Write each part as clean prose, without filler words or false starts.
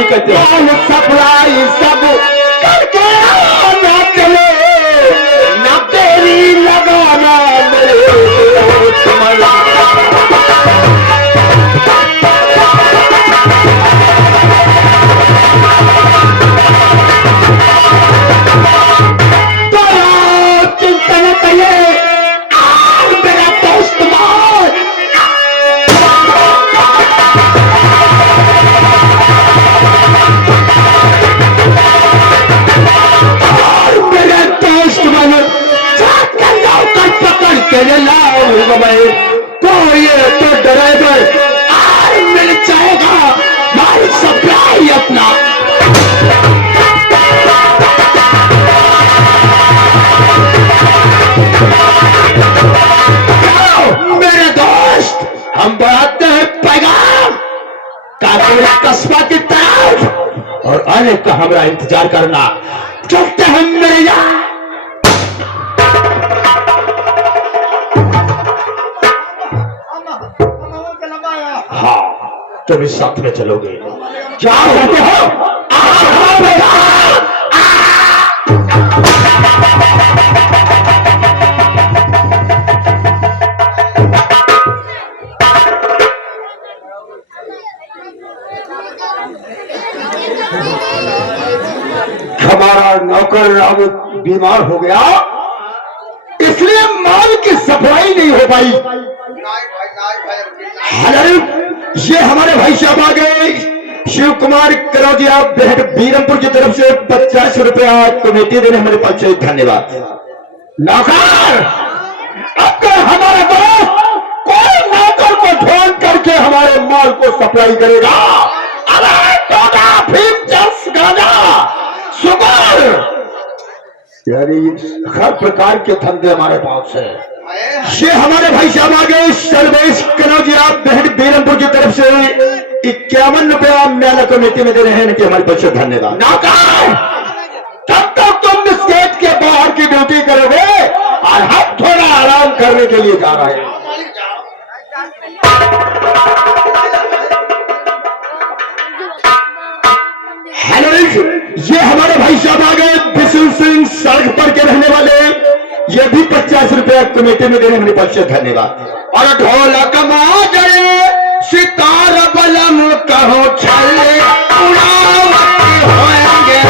Supply करते हो। Supply सब करके ना चले ना तेरी लगाना मेरे तुम्हारा। कोई तो ड्राइवर आज मिल जाएगा माल सप्लाई अपना। मेरे दोस्त हम बढ़ाते हैं पैगाम कानपुर कस्बा की तरफ और आने का हमारा इंतजार करना। चलते हैं मेरे यहाँ। हाँ तुम इस साथ में चलोगे। क्या कहते हो? हमारा नौकर रावत बीमार हो गया इसलिए माल की सप्लाई नहीं हो पाई। ये हमारे भाई साहब आ गए शिव कुमार करोजिया बेहद बीरमपुर की तरफ से 50 रुपया कमेटी देने हमारे पास से धन्यवाद। नौकर अब हमारा दोस्त कोई नौकर को फोन करके हमारे माल को सप्लाई करेगा। अरे टोटा भीम चर्च गाना सुगर यानी हर प्रकार के धंधे हमारे पास है। ये हमारे भाई साहब आ गए सर्वेश कनौजिया बहन बीरमपुर की तरफ से 51 रुपया मेला कमेटी में दे रहे हैं इनके हमारे पास से धन्यवाद। तब तक तुम इस गेट के बाहर की ड्यूटी करोगे और हम थोड़ा आराम करने के लिए जा रहे हैं। हेलो ये हमारे भाई साहब आ गए बिशुल सिंह सड़क पर के रहने वाले ये भी 50 रुपया कमेटी में देने मेरे पास से धन्यवाद। और ढोलक माजरे सितार बलम कहो छले उड़ावती होंगे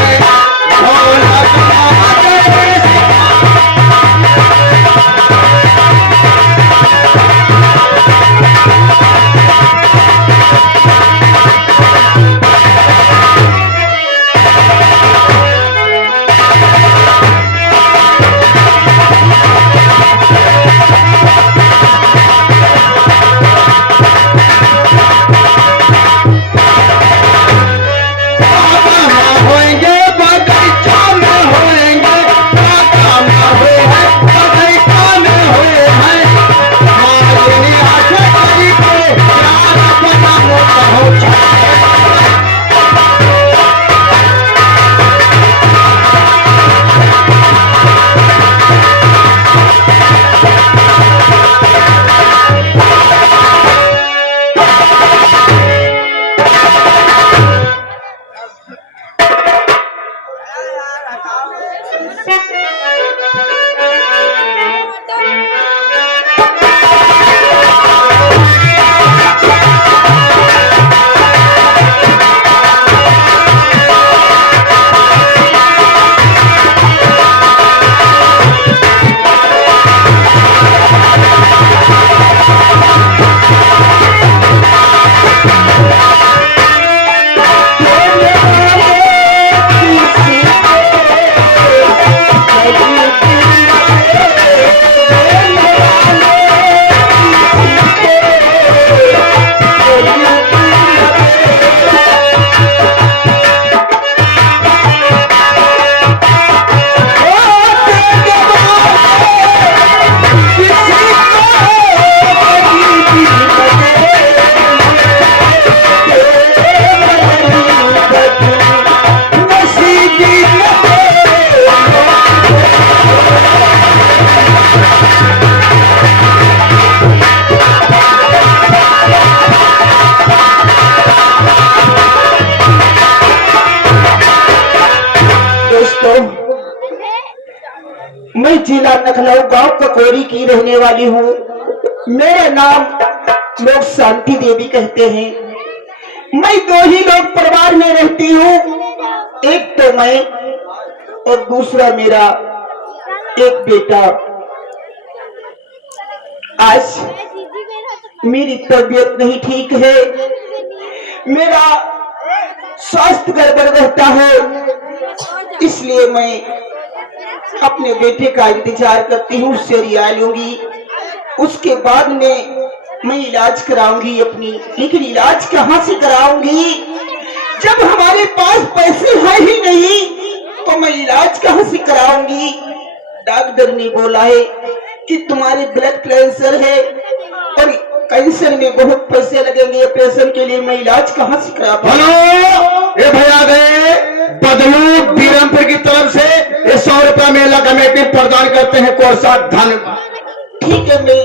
ढोलक माजरे। जिला लखनऊ गांव ककोरी की रहने वाली हूँ। मेरा नाम लोग शांति देवी कहते हैं। मैं दो ही लोग परिवार में रहती हूँ, एक तो मैं और दूसरा मेरा एक बेटा। आज मेरी तबीयत नहीं ठीक है, मेरा स्वास्थ्य गड़बड़ रहता है, इसलिए मैं अपने बेटे का इंतजार करती हूँ। उससे रियायत लूंगी, उसके बाद में मैं इलाज कराऊंगी अपनी। लेकिन इलाज कहाँ से कराऊंगी जब हमारे पास पैसे है ही नहीं, तो मैं इलाज कहाँ से कराऊंगी। डॉक्टर ने बोला है कि तुम्हारे ब्लड कैंसर है और कैंसर में बहुत पैसे लगेंगे, ऑपरेशन के लिए मैं इलाज कहाँ से करा पाऊंगा। हेलो, ये भैया गए बदलू बीरमपुर की तरफ से 100 रुपया मेला कमेटी प्रदान करते हैं कोर्सा धन। ठीक है, मैं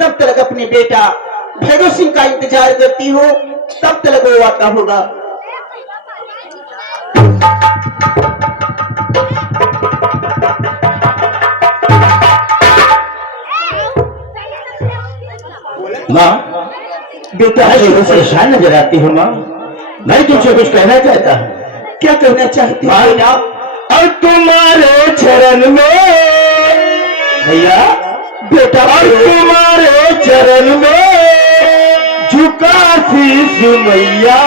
तब तक अपने बेटा भैरव सिंह का इंतजार करती हूँ, तब तक वो आता होगा। माँ, बेटा परेशान नजर आती हूँ माँ, मैं तुमसे कुछ कहना चाहता हूँ। क्या कहना चाहती हो बेटा? और तुम्हारे चरण में भैया बेटा, और तुम्हारे चरण में झुका शीश मैया,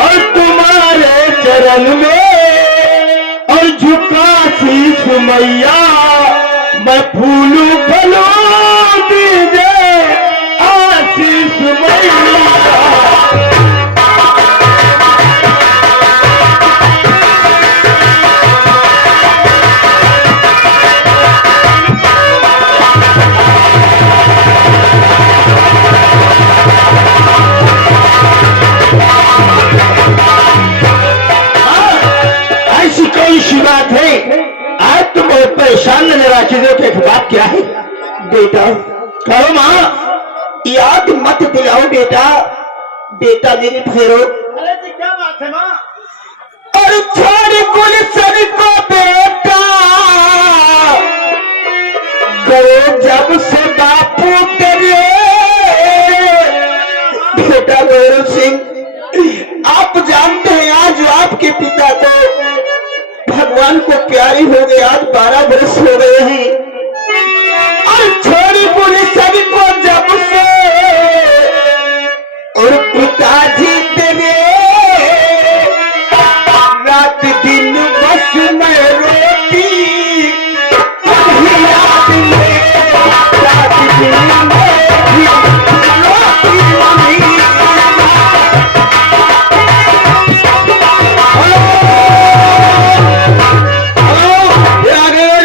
और तुम्हारे चरण में और झुका शीश मैया, मैं फूलू फलू दीजे आशीष मैया। ऐसी कोई सी बात है? आज तुम बहुत परेशान नजर आ चुके हो, एक बात क्या है? बेटा कहो माँ। याद मत दिलाओ बेटा, बेटा मेरे भैरव। क्या बात है माँ? और छोड़ गुलशन को बेटा गए जब से बापू तेरे। बेटा भैरव सिंह, आप जानते हैं आज आपके पिता को भगवान को प्यारी हो गए, आज 12 वर्ष हो गए हैं। और छोड़ी गुलशन को जब से और पिताजी तेरे रात दिन बस मैं रोती याद में, रात दिन में रोती मम्मी।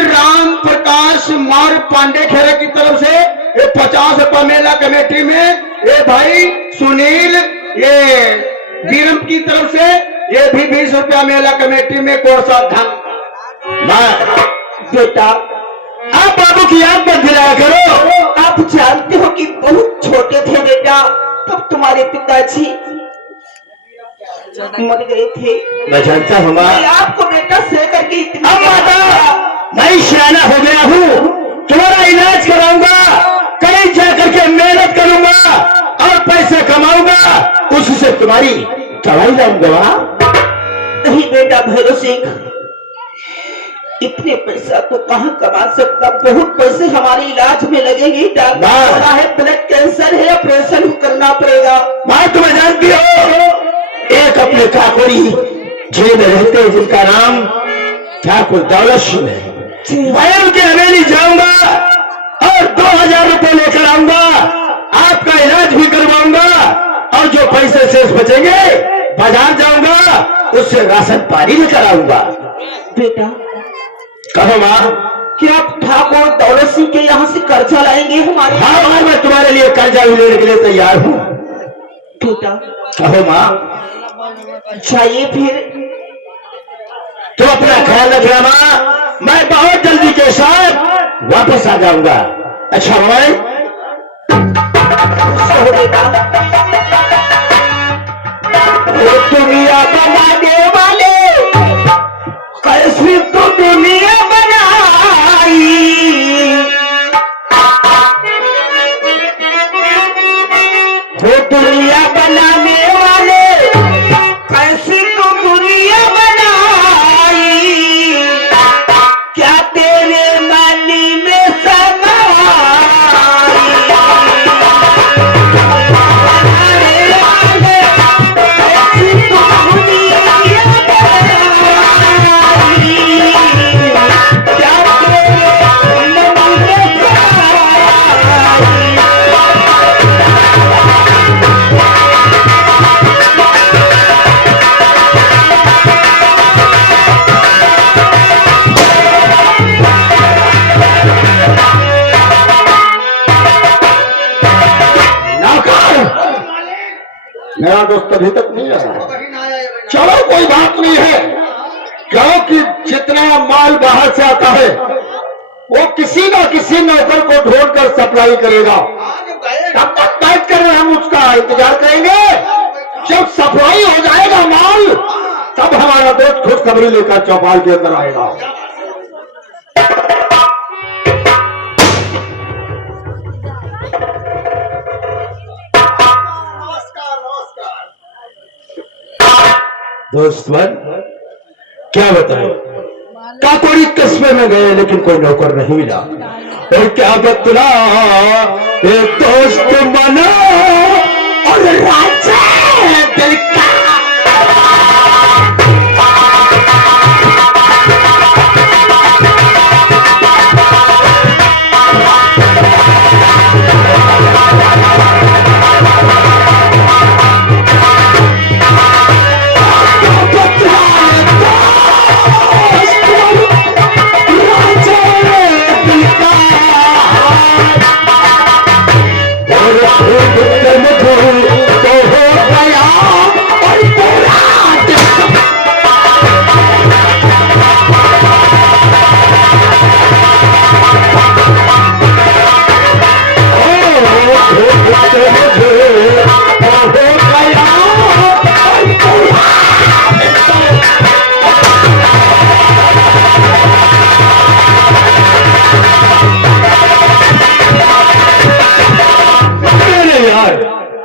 राम प्रकाश मार पांडे खेरे की तरफ से 50 रुपया मेला कमेटी में, ये भाई सुनील ये बीरम की तरफ से ये भी 20 रुपया मेला कमेटी में कोर्सा धन। बेटा आप बाबू की याद मत दिलाया करो। आप जानते हो कि बहुत छोटे थे बेटा, तब तुम्हारे पिताजी मर गए थे। मैं जानता हूँ माँ। मैं आपको बेटा से करके इतना अब माता, मैं सियाना हो गया हूँ, तुम्हारा इलाज कराऊंगा, कहीं जाकर के मेहनत करूंगा और पैसे कमाऊंगा, उससे तुम्हारी दवाई लाऊंगा। नहीं बेटा भैरव सिंह, इतने पैसा तो कहाँ कमा सकता, बहुत पैसे हमारे इलाज में लगेंगे। डॉक्टर है ब्लड कैंसर है, ऑपरेशन करना पड़ेगा। माँ तुम्हें जानती हो, एक अपने काकोरी जेल में रहते हैं जिनका नाम ठाकुर दौलत सिंह है, मैं उनके हवेली जाऊंगा और 2000 रुपए लेकर आऊंगा, आपका इलाज भी करवाऊंगा और जो पैसे शेष बचेंगे बाजार जाऊंगा, उससे राशन पानी लेकर आऊंगा। बेटा कहो माँ, क्या आप ठाकुर दौलत सिंह के यहाँ से कर्जा लाएंगे हमारे? हाँ, मैं तुम्हारे लिए कर्जा भी लेने के लिए तैयार हूँ। बेटा कहो माँ। चाहिए फिर तो अपना ख्याल रखना माँ, मैं बहुत जल्दी के साथ वापस आ जाऊंगा। अच्छा मैं दुनिया बनाने वाले कैसी तो दुनिया बनाई, नया दोस्त अभी तक नहीं आया। चलो कोई बात नहीं है, क्योंकि जितना माल बाहर से आता है वो किसी न किसी नौकर को ढूंढकर सप्लाई करेगा। तब तक बैठ कर हम उसका इंतजार करेंगे। जब सप्लाई हो जाएगा माल, तब हमारा दोस्त खुशखबरी लेकर चौपाल के अंदर आएगा। दोस्तवन क्या बताए, काकोरी कस्बे में गए लेकिन कोई नौकर नहीं मिला। और क्या बतला एक दोस्त बना और राजा दिल का।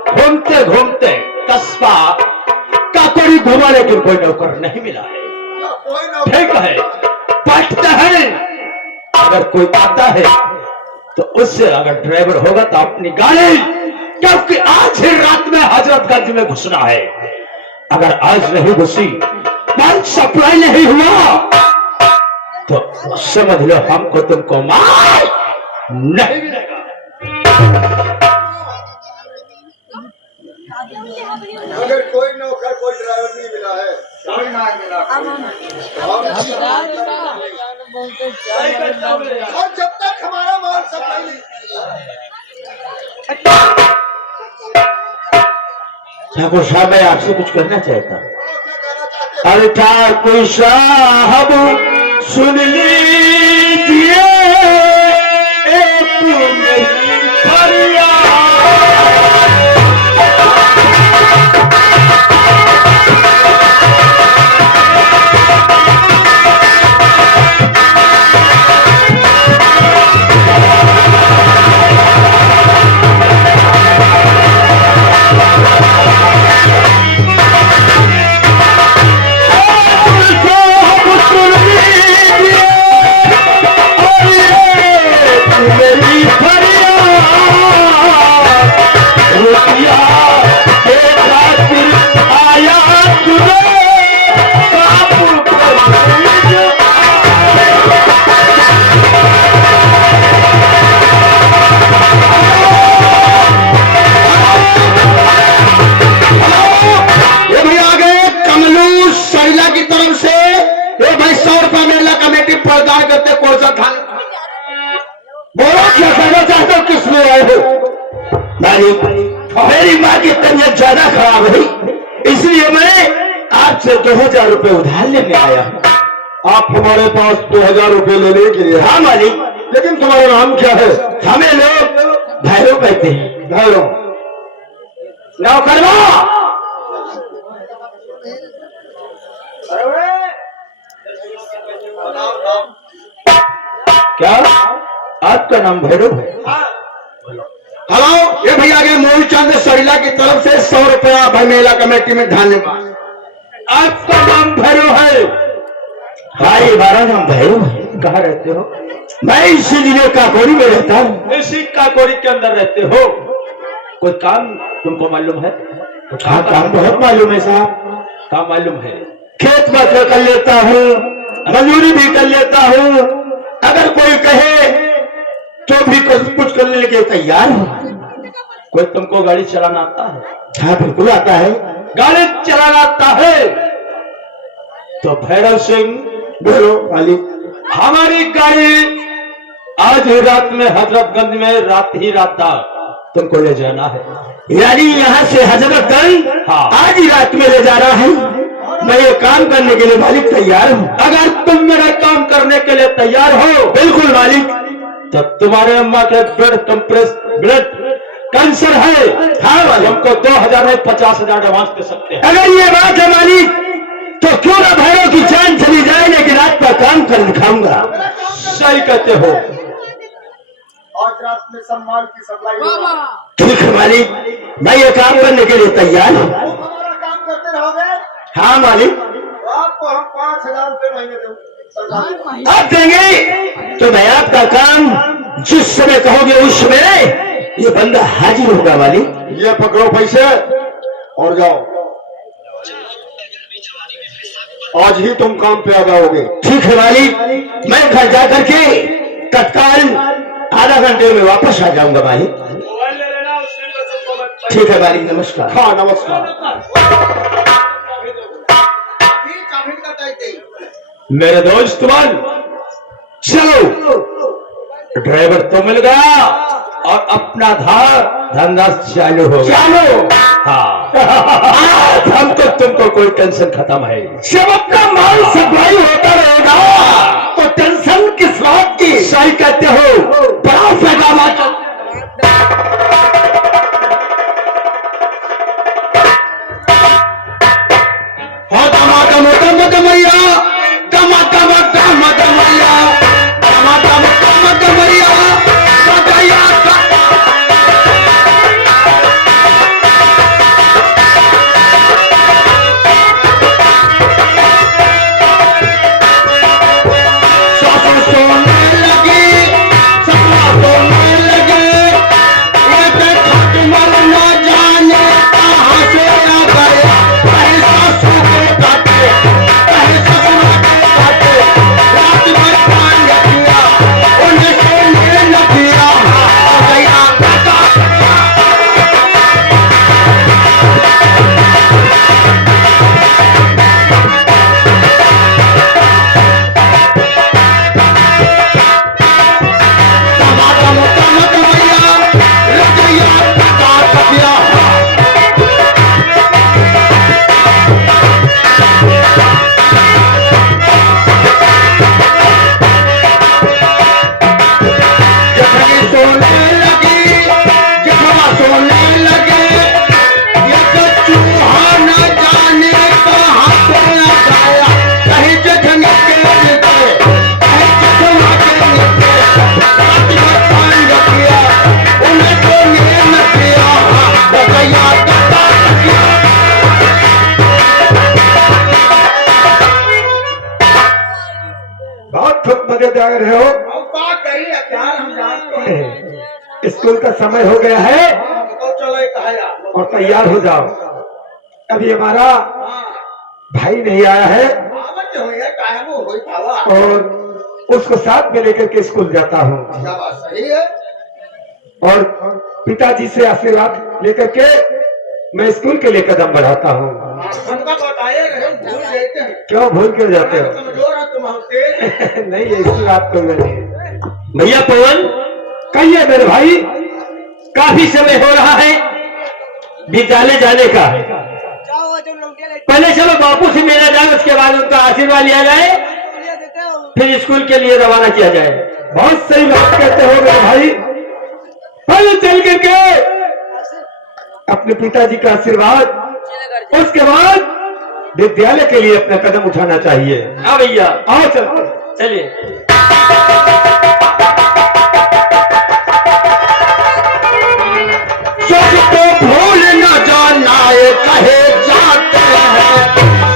घूमते घूमते कस्बा काकोरी घुमा लेकिन कोई नौकर नहीं मिला है। ठीक है, बैठते हैं, अगर कोई आता है तो उससे अगर ड्राइवर होगा तो अपनी गाड़ी, क्योंकि आज ही रात में हजरतगंज में घुसना है। अगर आज नहीं घुसी, माल सप्लाई नहीं हुआ, तो समझ लो हमको तुमको माल नहीं मिलेगा। अगर कोई नौकर कोई ड्राइवर नहीं मिला है, कोई ना मिला, और जब तक हमारा माल सप्लाई नहीं, ठाकुर साहब मैं आपसे कुछ कहना चाहता हूँ। क्या कहना चाहते हैं? अरे ठाकुर साहब सुन लीजिए एक मेरी फरियाद। प्रदान करते कौन सा था? बोलो क्या कहना चाहते हो, किस लिए आए हो? मेरी माँ की तबीयत ज्यादा खराब है, इसलिए मैं आपसे 2000 रुपए उधार लेने आया। आप हमारे पास 2000 रुपए लेने के लिए? हाँ मालिक। लेकिन तुम्हारा नाम क्या है? हमें लोग भैरव कहते हैं। भैरव नौकरवा। क्या आपका नाम भैरव है? हेलो, ये भैया के मूलचंद सरिला की तरफ से 100 रुपया भाई मेला कमेटी में धन्यवाद। आपका नाम भैरव है? हाँ, ये हमारा नाम भैरव है। कहाँ रहते हो? मैं इसीलिए काकोरी में रहता हूँ। इसी काकोरी के अंदर रहते हो? कोई काम तुमको मालूम है? हाँ, काम बहुत मालूम है साहब। काम मालूम है? खेत में कर लेता हूँ, मजदूरी भी कर लेता हूँ। अगर कोई कहे तो भी कुछ करने के तैयार हूँ। कोई तुमको गाड़ी चलाना आता है? हाँ बिल्कुल आता है। गाड़ी चलाना आता है तो भैरव सिंह बोलो मालिक, हमारी गाड़ी आज ही रात में हजरतगंज में रात ही रात तुमको ले जाना है। यानी यहाँ से हजरतगंज आज ही रात में ले जा रहा है। मैं ये काम करने के लिए मालिक तैयार हूँ। अगर तुम मेरा काम करने के लिए तैयार हो, बिल्कुल मालिक। तब तुम्हारे अम्मा के ब्लड कैंसर है। हाँ मालिक। हमको 2000 नहीं 50,000 एडवांस दे सकते हैं। अगर ये बात है मालिक, तो क्यों ना भैरव की जान चली जाए, लेकिन रात का काम कर दिखाऊंगा। सही कहते हो। आज रात में सब माल की सप्लाई होगा। ठीक है मालिक, मैं ये काम करने के लिए तैयार हूँ। तुम हमारा काम करते रहोगे। हाँ मालिक। तो आपको हम 5,000 रुपए महीने देंगे। आप देंगे तो मैं आपका काम जिस समय कहोगे उस समय ये बंदा हाजिर होगा मालिक। ये पकड़ो पैसे और जाओ। आज ही तुम काम पे आ जाओगे। ठीक है मालिक, मैं घर जा करके तत्काल आधा घंटे में वापस आ जाऊंगा मालिक। ठीक है मालिक, नमस्कार। हाँ नमस्कार। मेरे दोस्त बन, चलो ड्राइवर तो मिल गया और अपना धंधा चालू हो गया। चलो। हाँ, आज हमको तुमको कोई टेंशन खत्म है। जब अपना माल सप्लाई होता रहेगा तो टेंशन किस बात की। सही कहते हो। बड़ा फायदा बात। मजेदार है हो। स्कूल का समय हो गया है और तैयार हो जाओ। अभी हमारा भाई नहीं आया है और उसको साथ में लेकर के स्कूल जाता हूँ और पिताजी से आशीर्वाद लेकर के मैं स्कूल के लिए कदम बढ़ाता हूँ। क्यों भूल क्यों जाते हो? नहीं ऐसी बात कोई नहीं। भैया पवन, कहिए मेरे भाई। काफी समय हो रहा है विद्यालय जाने का। पहले चलो बापू से मिला जाए, उसके बाद उनका आशीर्वाद लिया जाए, फिर स्कूल के लिए रवाना किया जाए। बहुत सही बात कहते हो मेरे भाई। पहले चल करके अपने पिताजी का आशीर्वाद, उसके बाद विद्यालय के लिए अपना कदम उठाना चाहिए। हाँ भैया, आओ चलते। चलिए। सबको भूल न जाना ये कहे जाते हैं,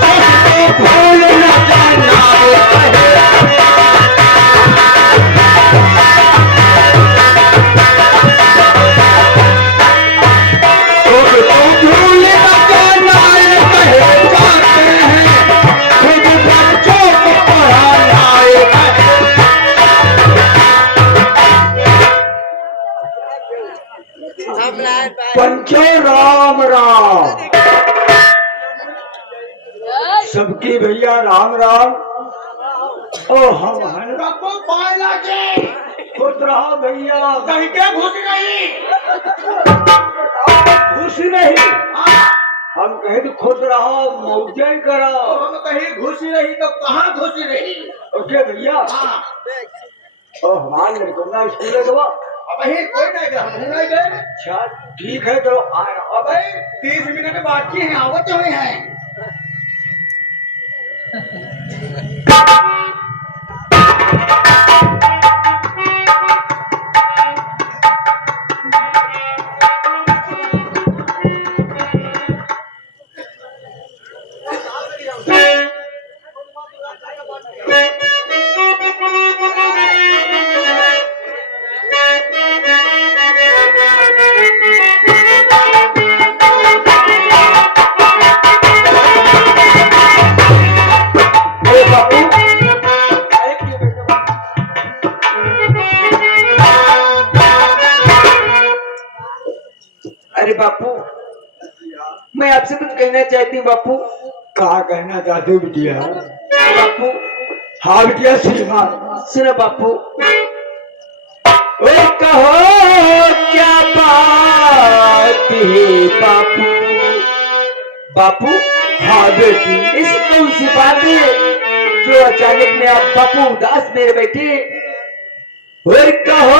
सबको भूल न जाना ये कहे। सबको भूल न जाना ये कहे जाते हैं, खुद बच्चों को पढ़ाना ये कहे। पंचो राम राम। सबकी भैया राम राम। ओ हम खुद रहा भैया। कहीं क्या घुस गई? घुस घुसी नहीं। हाँ, हम कहे तो खुद रहो मौजे करो। तो हम कहीं घुसी रही तो कहाँ घुसी रही? ओके भैया। हाँ, और हमारे लड़कों का स्कूल है तो अब ही कोई नहीं गए, हम नहीं गए। अच्छा ठीक है तो आ रहा अब भाई 30 मिनट बाकी हैं, आवत हुए हैं। अरे बापू अरे क्यों बैठे? अरे बापू, मैं आपसे कुछ कहना चाहती हूँ बापू। कहा कहना चाहते हो बिटिया? बापू हाँ बिटिया सीमा। सुनो बापू। ओ कहो क्या बात है बापू? बापू हाँ बेटी। ऐसी कौन सी बात है जो अचानक में आप बापू उदास मेरे बैठे? और कहो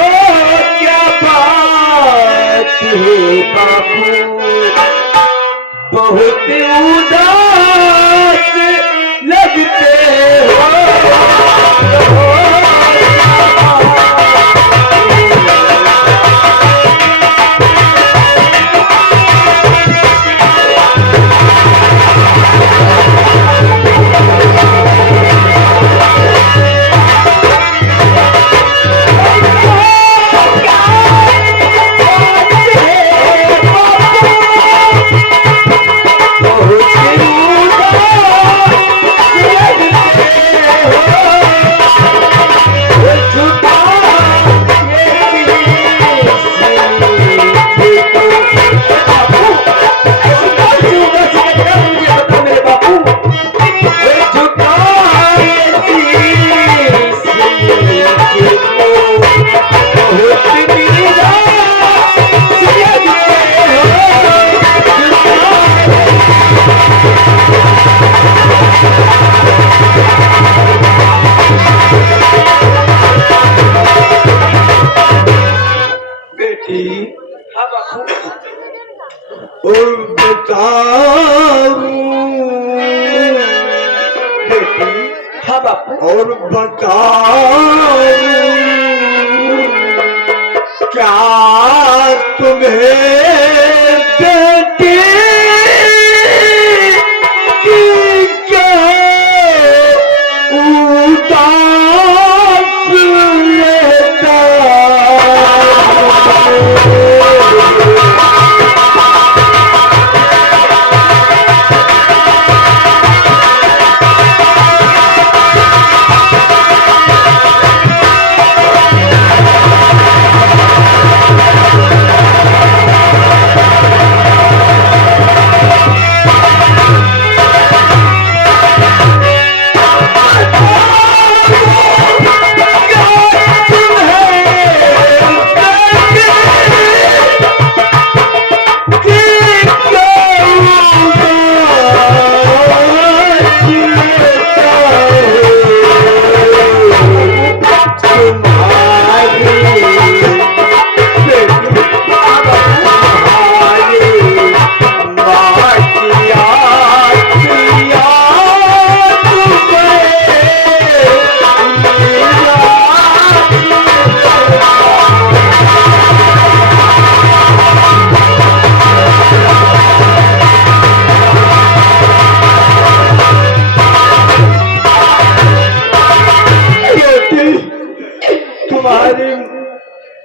क्या बात है बापू? बहुत उदास लगते हो। हाँ बापू। और बताऊं बेटी? हाँ बापू। और बताऊं क्या तुम्हें बेटी की क्या उदास लेता?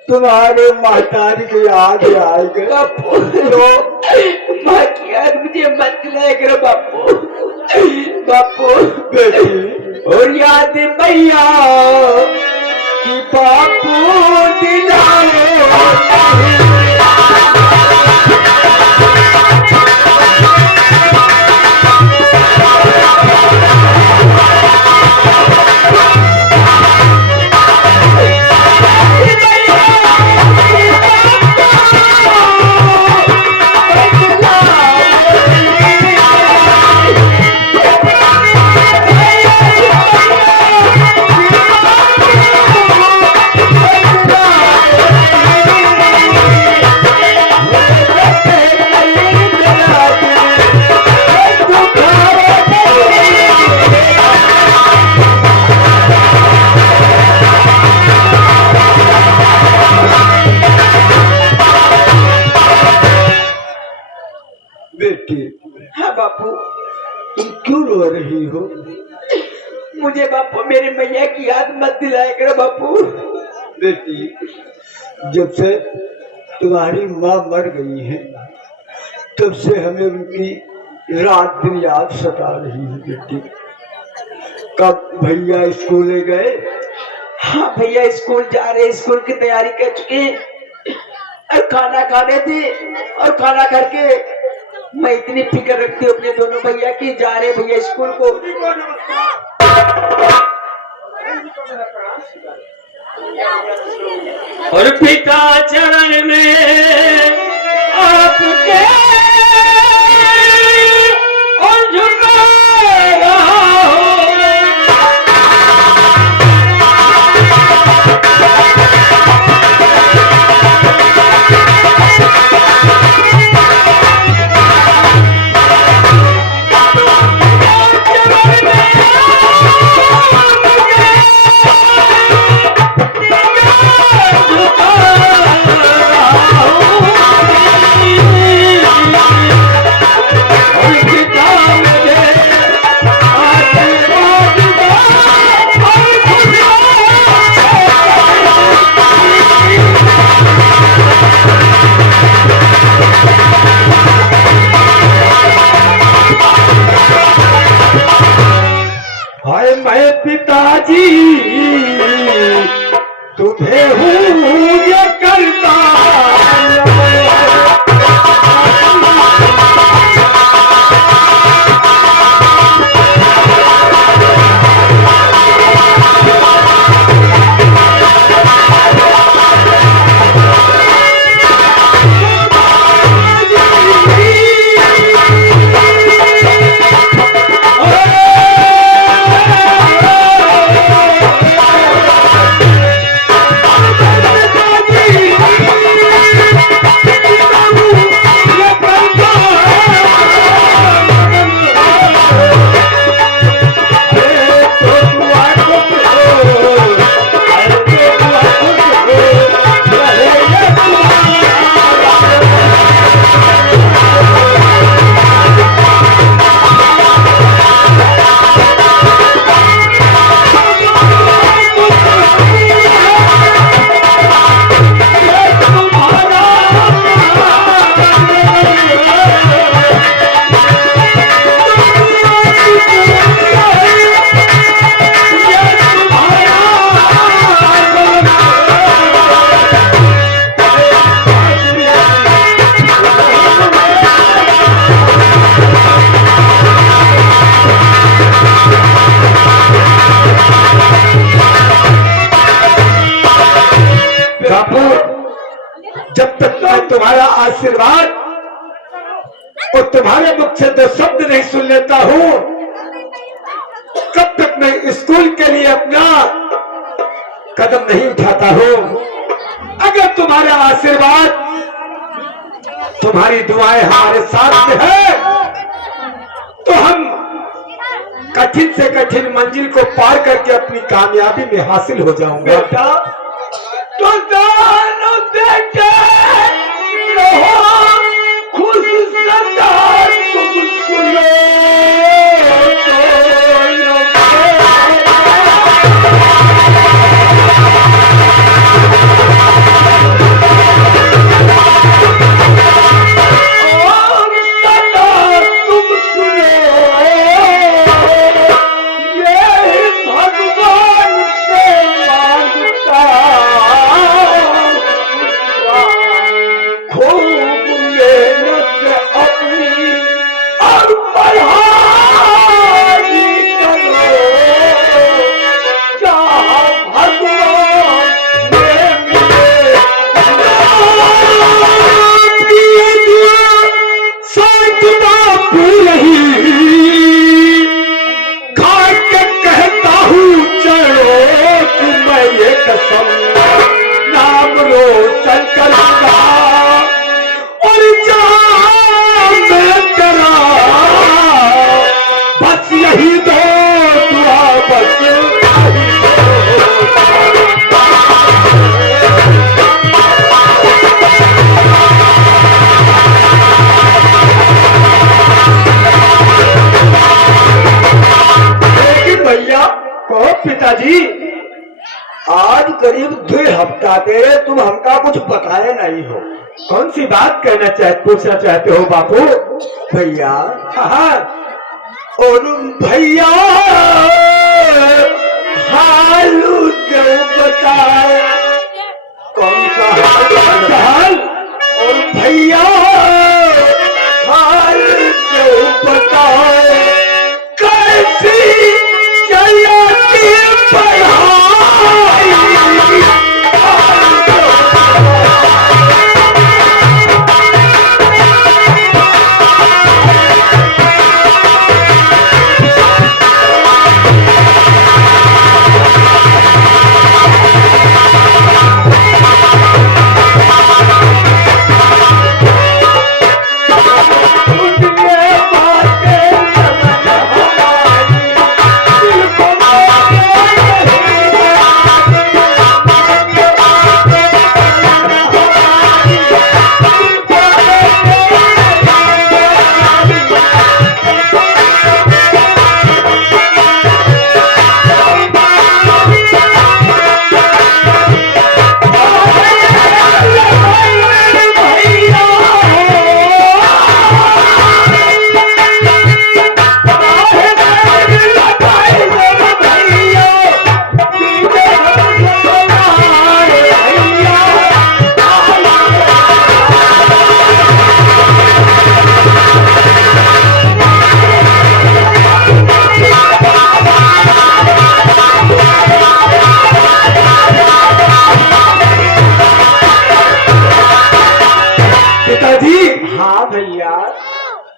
तुम्हारे महतारी की याद आएगी बापू तो माँ की याद मुझे मत दिलाया करो बापू। बापू बेटी। और याद भैया कि बापू दिलाओ। बेटी, हाँ बापू, तुम क्यों रो रही हो? मुझे बापू मेरे मैया की याद मत दिलाया करो बापू। बेटी, जब से तुम्हारी माँ मर गई है तब से हमें उनकी रात दिन याद सता रही है बेटी। कब भैया स्कूल गए? हाँ भैया स्कूल जा रहे, स्कूल की तैयारी कर चुके हैं और खाना खाने थे, और खाना करके मैं इतनी फिक्र रखती हूँ अपने दोनों भैया की, जा रहे भैया स्कूल को। और पिता चरण में आपके और झुकाया हाय मैं पिताजी तुम्हें हूँ ये करता जब तक मैं तुम्हारा आशीर्वाद और तुम्हारे मुख से दो शब्द नहीं सुन लेता हूँ, तब तक मैं स्कूल के लिए अपना कदम नहीं उठाता हूँ। अगर तुम्हारा आशीर्वाद, तुम्हारी दुआएं हमारे साथ में है तो हम कठिन से कठिन मंजिल को पार करके अपनी कामयाबी में हासिल हो जाऊंगा। बेटा तो दानो देके रहो खुश सदा तुम सुनो भगवान से मांगता आज करीब 2 हफ्ता तेरे तुम हमका कुछ बताए नहीं हो। कौन सी बात पूछना चाहते हो बापू? भैया हाँ और भैया हालू क्यों बताए? कौन सा हाल? और भैया हाल क्यों बताए? कैसी चलती पढ़ाई?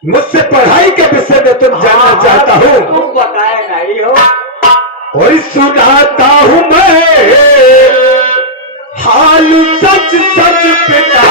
मुझसे पढ़ाई के विषय में तुम जानना चाहता हूँ। तुम बताए नहीं हो और सुनाता हूँ मैं हाल सच सच पिता।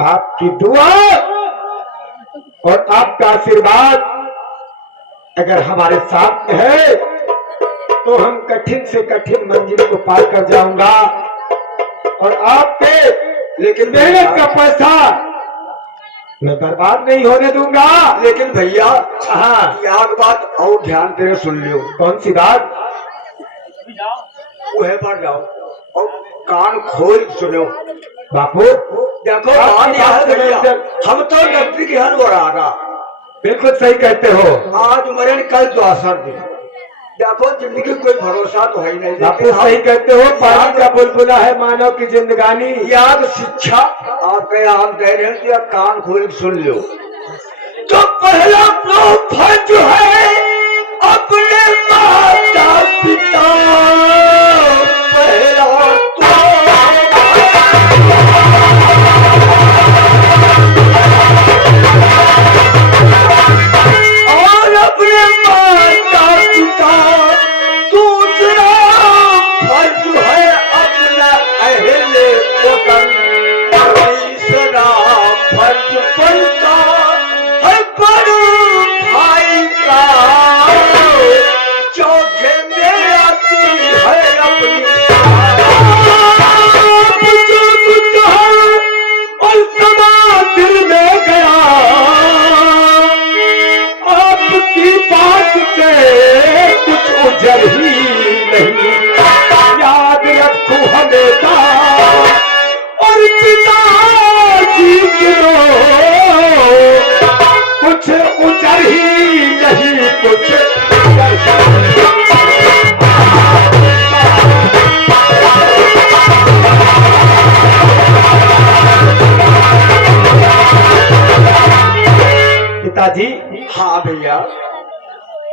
आपकी दुआ और आपका आशीर्वाद अगर हमारे साथ है तो हम कठिन से कठिन मंजिल को पार कर जाऊंगा और आपके लेकिन मेहनत का पैसा मैं बर्बाद नहीं होने दूंगा। लेकिन भैया हाँ एक बात और ध्यान तेरे सुन लियो। कौन सी बात? वो है पर जाओ और कान खोल सुनो। बापू देखो हम तो नौकरी की हर रहा। बिल्कुल सही कहते हो। आज मरे कल तो असर दे। देखो जिंदगी कोई भरोसा तो है नहीं। बापू सही कहते हो। पानी का बुलबुला है मानव की जिंदगानी। याद शिक्षा आपके हम दे रहे हैं। कान खोल सुन लो। तो पहला तो फर्ज है अपने माता पिता। पहला और अपने माता पिता। दूसरा फर्ज है अपना अहले वतन। तीसरा फर्ज बनता है बड़े भाई का।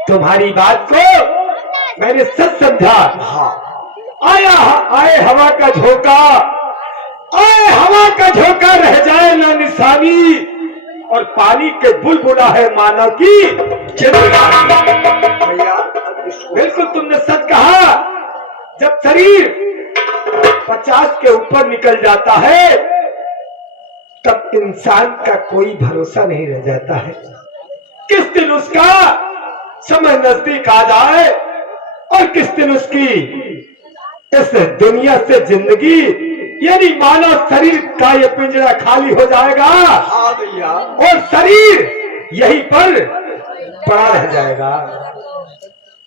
तुम्हारी बात को मैंने सच समझा। हाँ आए हवा का झोंका, आए हवा का झोंका, रह जाए ना निशानी, और पानी के बुलबुला है मानव की जिंदगानी। भैया बिल्कुल तुमने सच कहा। जब शरीर 50 के ऊपर निकल जाता है तब इंसान का कोई भरोसा नहीं रह जाता है। किस दिन उसका समय नजदीक आ जाए और किस दिन उसकी इस दुनिया से जिंदगी यानी मानव शरीर का ये पिंजरा खाली हो जाएगा। हाँ भैया, और शरीर यहीं पर पड़ा रह जाएगा।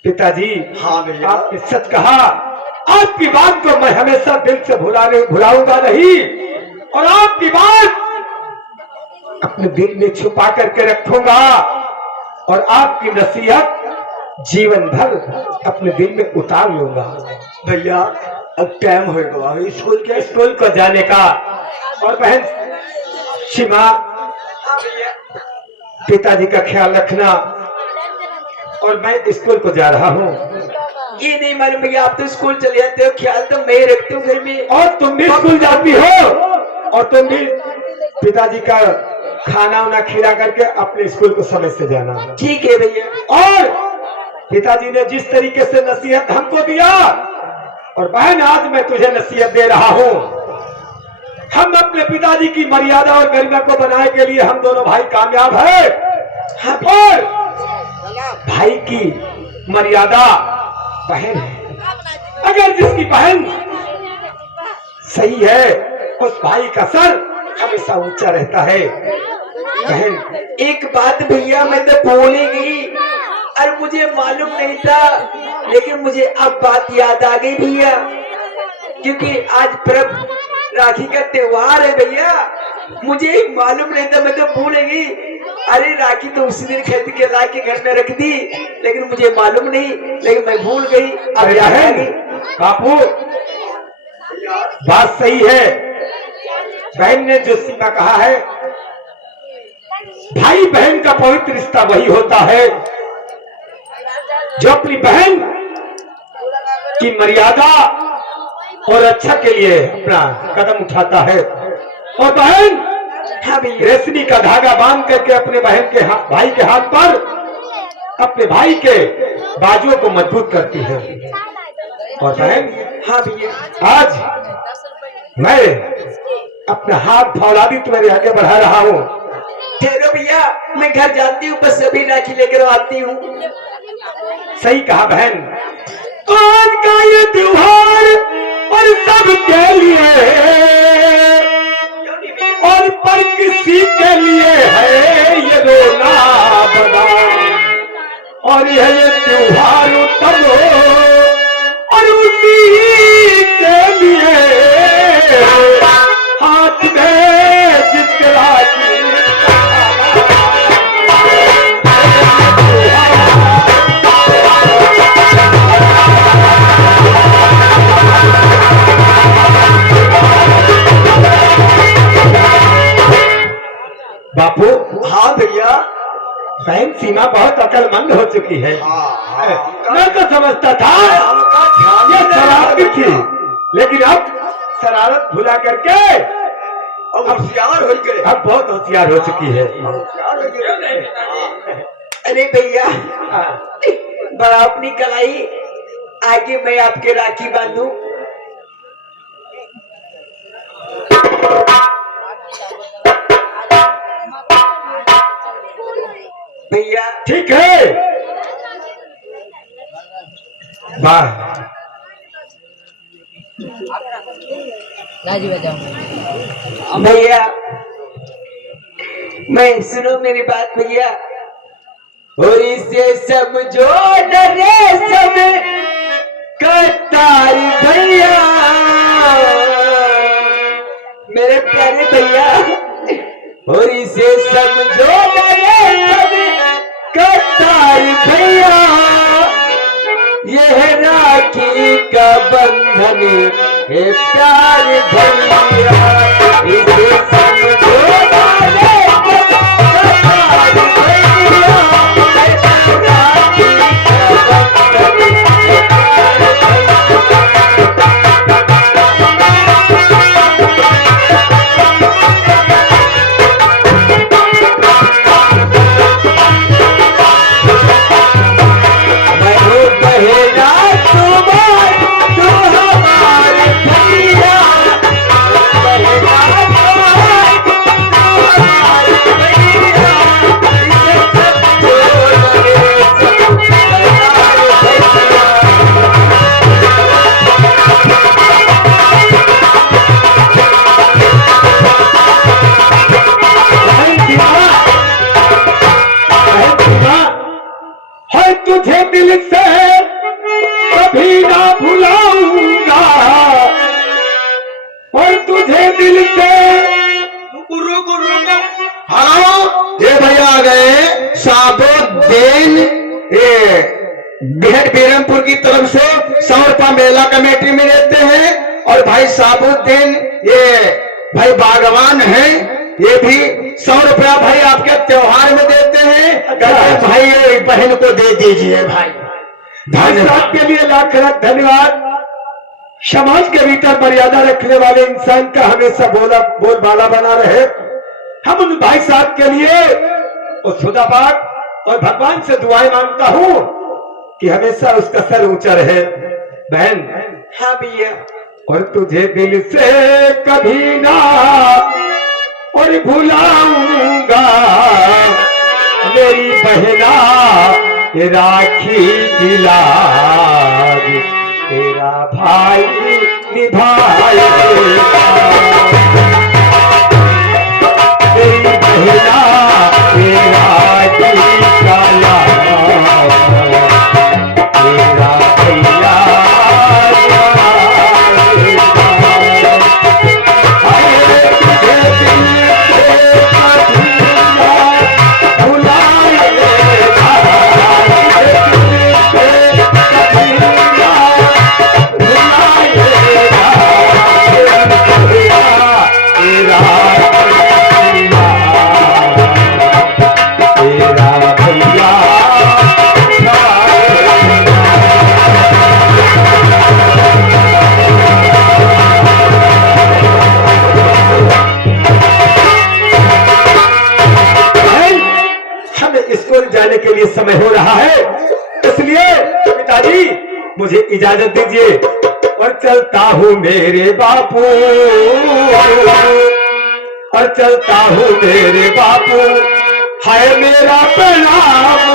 पिताजी, हाँ भैया, आपने सच कहा। आपकी बात को मैं हमेशा दिल से भुलाऊंगा नहीं, और आपकी बात अपने दिल में छुपा करके रखूंगा, और आपकी नसीहत जीवन भर अपने दिल में उतार लूंगा। भैया अब टाइम होगा स्कूल को जाने का। और बहन सीमा, पिताजी का ख्याल रखना, और मैं स्कूल को जा रहा हूँ। ये नहीं मालूम भैया, आप तो स्कूल चले जाते हो, ख्याल तो मैं रखती हूँ घर में। और तुम भी स्कूल जाती हो, और तुम भी पिताजी का खाना वाना खिला करके अपने स्कूल को समय से जाना। ठीक है भैया। और पिताजी ने जिस तरीके से नसीहत हमको दिया, और बहन आज मैं तुझे नसीहत दे रहा हूँ। हम अपने पिताजी की मर्यादा और गरिमा को बनाए के लिए हम दोनों भाई कामयाब है। और भाई की मर्यादा बहन है। अगर जिसकी बहन सही है उस भाई का सर हमेशा ऊंचा रहता है। बहन, एक बात भैया मैं तो भूल ही गई, और मुझे मालूम नहीं था, लेकिन मुझे अब बात याद आ गई भैया, क्योंकि आज पर्व राखी का त्योहार है भैया। मुझे मालूम नहीं था, मैं तो भूल गई। अरे राखी तो उसी दिन खरीद के ला के घर में रख दी, लेकिन मुझे मालूम नहीं, लेकिन मैं भूल गई। अब याद आ गई। बापू बात सही है, बहन ने जो सीमा कहा है, भाई बहन का पवित्र रिश्ता वही होता है जो अपनी बहन की मर्यादा और अच्छा के लिए अपना कदम उठाता है। और बहन रेशमी का धागा बांध करके अपने बहन के भाई के हाथ पर अपने भाई के बाजुओं को मजबूत करती है। और बहन, हाँ भैया, आज मैं अपना हाथ फौलादी तुम्हारे आगे बढ़ा रहा हूँ। ठहरो भैया, मैं घर जाती हूँ, बस अभी राखी लेकर आती हूँ। सही कहा बहन। आज का ये त्योहार और सबके लिए, और पर किसी के लिए है ये रोना बदा, और यह त्योहार तब और उसी के लिए हाथ में जिसके राखी बापू। हाँ भैया, बहन सीमा बहुत अकलमंद हो चुकी है। मैं तो समझता था ये शरारती थी, लेकिन अब शरारत भुला करके अब होशियार हो गए। अब बहुत होशियार हो चुकी है। अरे भैया, बड़ा अपनी कलाई, आगे मैं आपके राखी बांधू। भैया ठीक है। वाह भैया, मैं सुनो मेरी बात भैया। और इसे समझो डरे सब कतार भैया, मेरे प्यारे भैया। और इसे समझो डरे सब कतार भैया, यह राखी का बंधन है प्यार भैया। इसे समझो डरे सब कतार भैया, यह राखी कभी ना भुलाऊंगा और तुझे दिल से। हेलो, ये भैया आ गए साबुद्दीन, ये बेहद बीरमपुर की तरफ से 100 रुपया मेला कमेटी में देते हैं। और भाई साबुद्दीन ये भाई बागवान हैं, ये भी 100 रुपया भाई आपके त्योहार में देते हैं। कहते भाई ये बहन को दे दीजिए भाई। भाई साहब के लिए लाख लाख धन्यवाद। समाज के भीतर मर्यादा रखने वाले इंसान का हमेशा बोलबाला बना रहे। हम उन भाई साहब के लिए और खुदा पाक और भगवान से दुआएं मांगता हूँ कि हमेशा उसका सर ऊंचा रहे। बहन, हाँ भैया, और तुझे दिल से कभी ना और भुलाऊंगा मेरी बहना, ये राखी की लाज तेरा भाई निभाएगा। मेरी बहना ये राखी का लाज तेरा भैया जाने के लिए समय हो रहा है, इसलिए पिताजी मुझे इजाजत दीजिए और चलता हूँ मेरे बापू, और चलता हूँ मेरे बापू, हाय मेरा प्रणाम।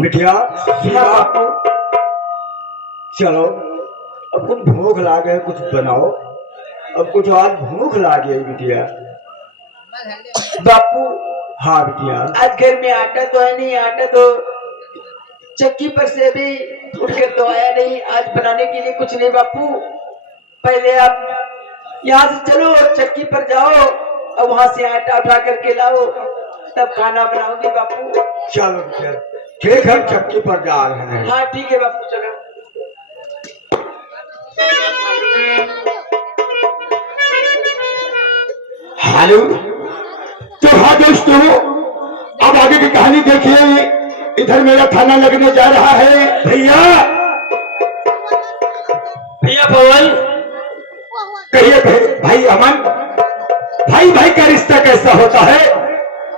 बिटिया चलो, अब कुछ भूख लागे कुछ बनाओ, अब कुछ आज भूख लागे बिटिया। बापू हाँ बिटिया, आज घर में आटा तो है नहीं, आटा तो चक्की पर से भी उठ के तो आया नहीं, आज बनाने के लिए कुछ नहीं बापू। पहले आप यहाँ से चलो और चक्की पर जाओ और वहां से आटा उठा करके लाओ, तब खाना बनाओगे बापू। चलो बिटिया, ठीक है, चक्की पर जा रहे हैं। हाँ ठीक है बापू, चलो। हेलो, तो हाँ दोस्तों, अब आगे की कहानी देखिए। इधर मेरा थाना लगने जा रहा है। भैया भैया पवन, कहिए भाई अमन, भाई भाई का रिश्ता कैसा होता है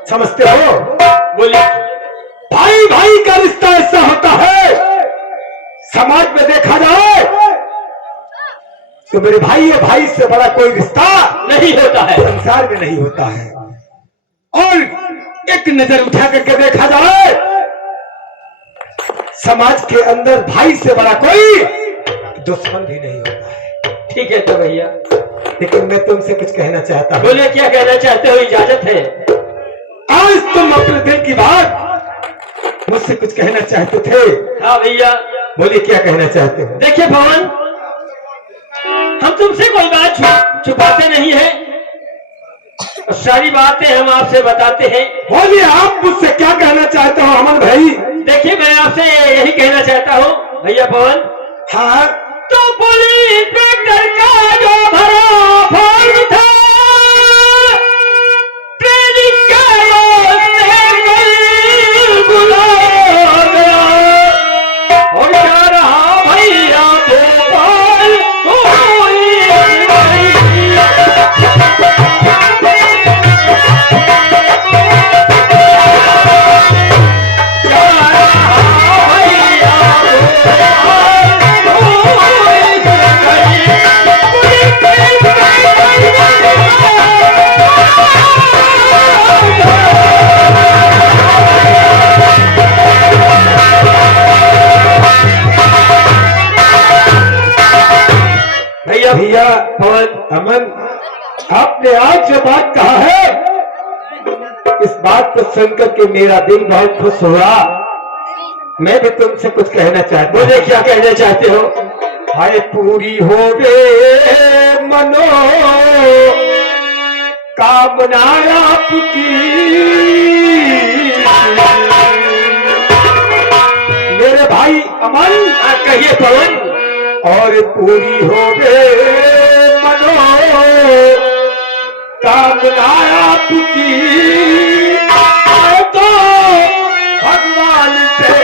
समझते हो? बोलिए। भाई भाई का रिश्ता ऐसा होता है, समाज में देखा जाए तो मेरे भाई और भाई से बड़ा कोई रिश्ता नहीं होता है, संसार में नहीं होता है। और एक नजर उठा करके देखा जाए, समाज के अंदर भाई से बड़ा कोई दुश्मन भी नहीं होता है। ठीक है तो भैया, लेकिन मैं तुमसे कुछ कहना चाहता हूँ। बोले, क्या कहना चाहते हो? इजाजत है। आज तुम अपने दिल की बात मुझसे कुछ कहना चाहते थे। हाँ भैया, बोलिए, क्या कहना चाहते हो? देखिए पवन, हम तुमसे कोई बात छुपाते नहीं है, सारी बातें हम आपसे बताते हैं। बोलिए, आप मुझसे क्या कहना चाहते हो अमन भाई? देखिए, मैं आपसे यही कहना चाहता हूँ भैया पवन। हाँ, तो पुलिस ट्रैक्टर का जो भरा फॉर्म था, ट्रेनिंग का बुला गया और क्या रहा भैया भोपाल कोई नहीं। क्या रहा भैया भैया पवन अमन, आपने आज जो बात कहा है, इस बात को सुनकर के मेरा दिल बहुत खुश हुआ। मैं भी तुमसे कुछ कहना चाहता हूँ। मुझे क्या कहना चाहते हो? हाय पूरी हो गए मनो कामना आपकी, मेरे भाई अमन। कहिए पवन। और पूरी हो गए मनो कामना आपकी, तो भगवान से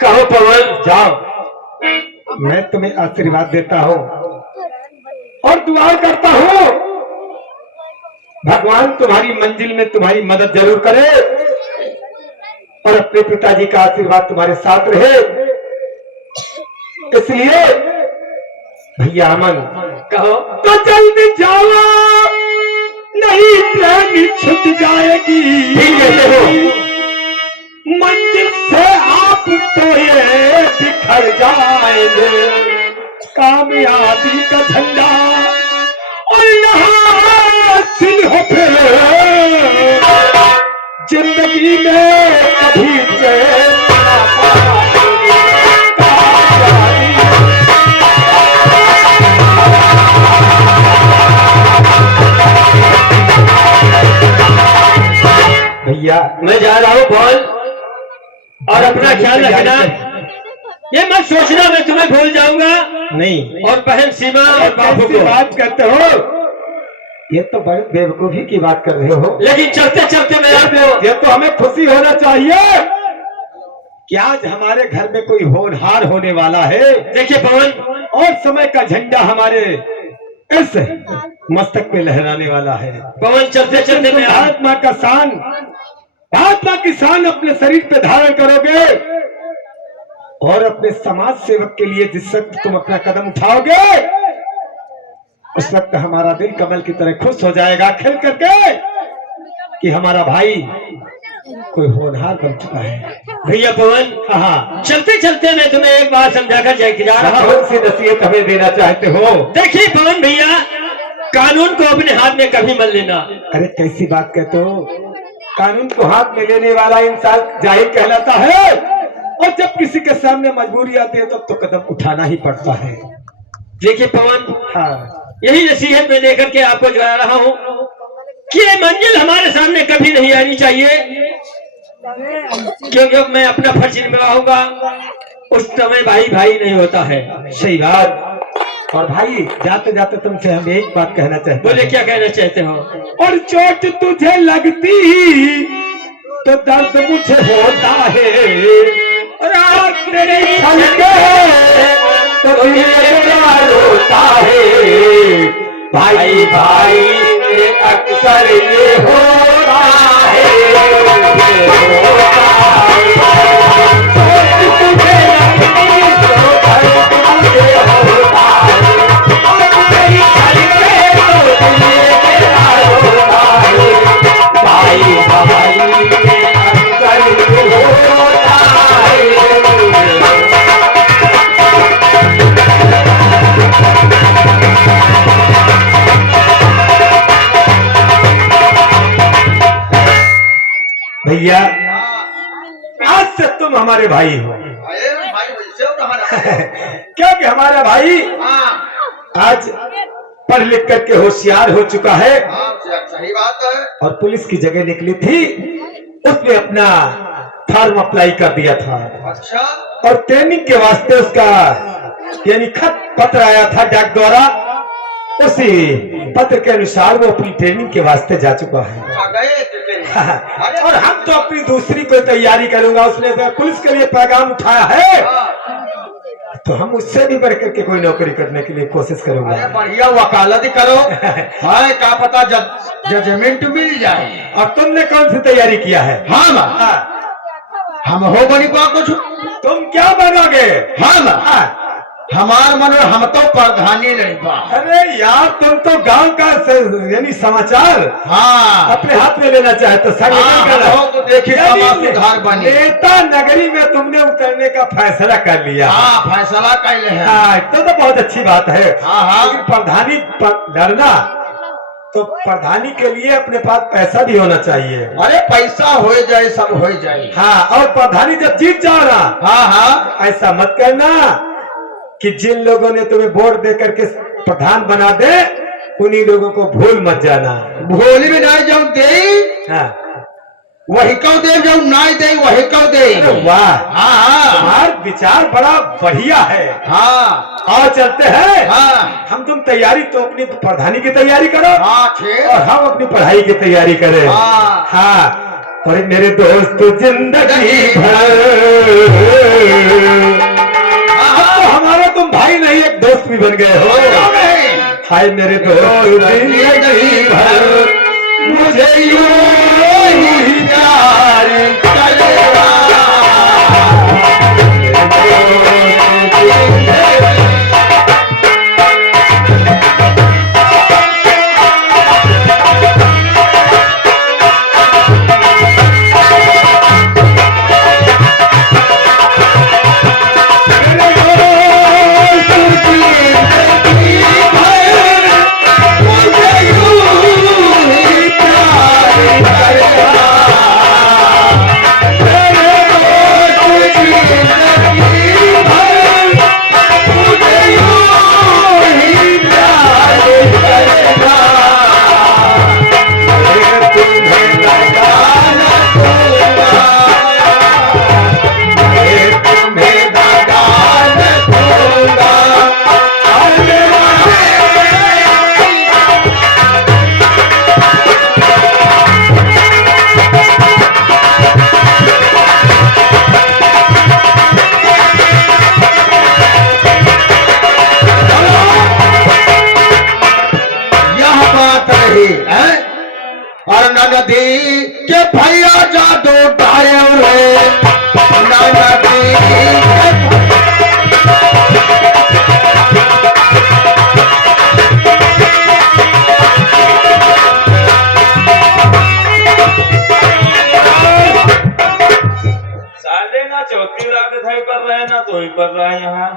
कहो पवन। जाओ, मैं तुम्हें आशीर्वाद देता हूँ और दुआ करता हूँ, भगवान तुम्हारी मंजिल में तुम्हारी मदद जरूर करे और अपने पिताजी का आशीर्वाद तुम्हारे साथ रहे। इसलिए भैया अमन, कहो। तो जल्दी जाओ, नहीं ट्रेन छूट जाएगी। ठीक कहते हो। मंजिल से आप तो ये बिखर जाएंगे, कामयाबी का झंडा और यहाँ सिल हो फिर जिंदगी में कभी चैन ना पाएंगे। भैया मैं जा रहा हूँ बोल, और अपना ख्याल रखना। ये मत सोचना मैं तुम्हें भूल जाऊंगा। नहीं, और बहन सीमा और बाबू कैसी को। बात करते हो? ये तो बड़े बेवकूफी की बात कर रहे हो। लेकिन चलते चलते मैं आपको ये तो हमें खुशी होना चाहिए कि आज हमारे घर में कोई होनहार होने वाला है। देखिए पवन, और समय का झंडा हमारे इस मस्तक पे लहराने वाला है। पवन चलते चलते मैं भारत माँ का शान, भारत माँ की शान अपने शरीर पे धारण करोगे और अपने समाज सेवक के लिए जिस वक्त तुम अपना कदम उठाओगे, उस वक्त हमारा दिल कमल की तरह खुश हो जाएगा खिल करके कि हमारा भाई कोई होनहार बन चुका है। भैया पवन, हाँ, चलते चलते मैं तुम्हें एक बात समझाकर जा रहा हूँ। कौन सी नसीहत हमें देना चाहते हो? देखिए पवन भैया, कानून को अपने हाथ में कभी मत लेना। अरे कैसी बात कहते हो? कानून को हाथ में लेने वाला इंसान जाहिल कहलाता है, और जब किसी के सामने मजबूरी आती है तब तो कदम उठाना ही पड़ता है। देखिए पवन, हाँ, यही नसीहत मैं लेकर के आपको जा रहा हूँ कि ये मंजिल हमारे सामने कभी नहीं आनी चाहिए, क्योंकि मैं अपना फर्ज निभाऊंगा उस समय भाई भाई नहीं होता है। सही बात। और भाई जाते जाते तुमसे हम एक बात कहना चाहते हैं। बोले क्या कहना चाहते हो? और चोट तुझे लगती तो दर्द मुझे होता है, रात तेरे छलके तो दिल मेरा रोता है, भाई भाई में अक्सर ये होता है। चोट तुझे लगती तो दर्द मुझे होता है, तेरी छलके तो दिल मेरा रोता है, भाई भाई में अक्सर ये होता है। भैया आज से तुम हमारे भाई हो, अरे भाई वैसे हो रहा क्योंकि हमारा भाई आज पढ़ लिख करके होशियार हो चुका है हाँ सही बात है। और पुलिस की जगह निकली थी, उसने अपना फॉर्म अप्लाई कर दिया था अच्छा और ट्रेनिंग के वास्ते उसका यानी खत पत्र आया था डाक द्वारा, उसी पत्र के अनुसार वो अपनी ट्रेनिंग के वास्ते जा चुका है। आ गए अरे और हम तो अपनी दूसरी कोई तैयारी करूंगा, उसने तो पुलिस के लिए पैगाम उठाया है तो हम उससे भी बढ़ करके कोई नौकरी करने के लिए कोशिश अरे करूंगा। बढ़िया वकालत करो हाय क्या पता जजमेंट मिल जाए। और तुमने कौन सी तैयारी किया है? हम हो बनी पा कुछ तुम क्या बनोगे? हमार मन हम तो प्रधानी नहीं पा। अरे यार तुम तो गांव का यानी समाचार हाँ अपने हाथ में लेना चाहे तो संग नहीं करना। तो देखिए यानी समाज सुधार बने। नेता नगरी में तुमने उतरने का फैसला कर लिया। हाँ फैसला कैले है। हाँ तो बहुत अच्छी बात है। हाँ। लेकिन प्रधानी लड़ना तो प्रधानी के लिए अपने पास पैसा भी होना चाहिए। अरे पैसा हो जाए सब हो जाए। हाँ और प्रधानी जब जीत जाओ ना, हाँ ऐसा मत करना कि जिन लोगों ने तुम्हें वोट दे करके प्रधान बना दे उन्हीं लोगों को भूल मत जाना। भोली में नहीं जाऊं दे हाँ वही क्यों दे जाऊं नहीं दे वही क्यों दे। अरे वाह हाँ तुम्हारा विचार बड़ा बढ़िया है। हाँ और चलते हैं। हाँ हम तुम तैयारी तो अपनी प्रधानी की तैयारी करो हाँ ठीक और हम अपनी पढ़ाई की तैयारी करें। हाँ। हाँ और मेरे दोस्त जिंदगी भर तो हमारा तुम भाई नहीं एक दोस्त भी बन गए हो। हाय मेरे दोस्त जिंदगी भर मुझे यूं ही प्यार करेगा। और नदी के भैया जादू डायल रे नदी साले ना चौकीदार दिखाई पड़ रहा है ना तो ही पड़ रहा है यहाँ